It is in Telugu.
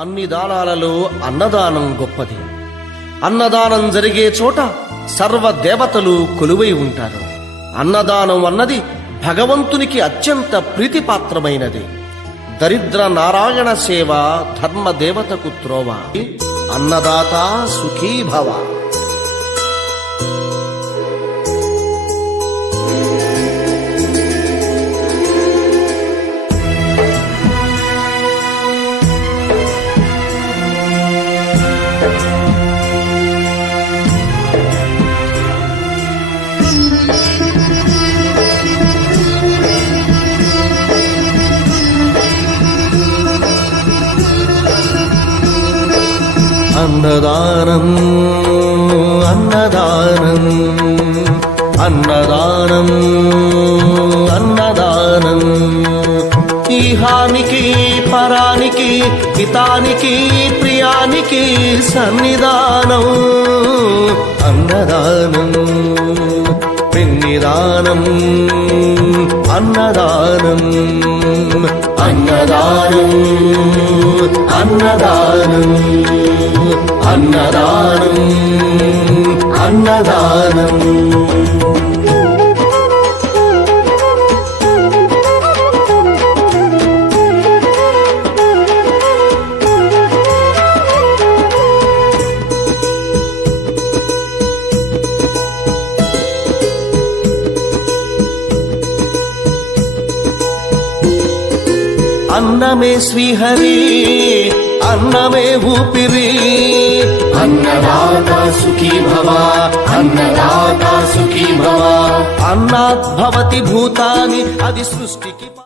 అన్ని దానాలలో అన్నదానం గొప్పది. అన్నదానం జరిగే చోట సర్వ దేవతలు కొలువై ఉంటారు. అన్నదానం అన్నది భగవంతునికి అత్యంత ప్రీతిపాత్రమైనది. దరిద్ర నారాయణ సేవ ధర్మదేవతకు త్రోవ. అన్నదాత సుఖీ భవ. అన్నదానం అన్నదానం అన్నదానం అన్నదానం ఈహానికి పరానికి హితానికి ప్రియానికి సన్నిధానం. అన్నదానం పిన్నిదానం అన్నదానం అన్నదానం అన్నదానం అన్నదానం అన్నదానం. అన్నమే శ్రీహరి అన్నమే ఊపిరి. అన్నదాత సుఖీ భవ అన్నదాత సుఖీ భవ. అన్నాత్ భవతి భూతాని అది సృష్టికి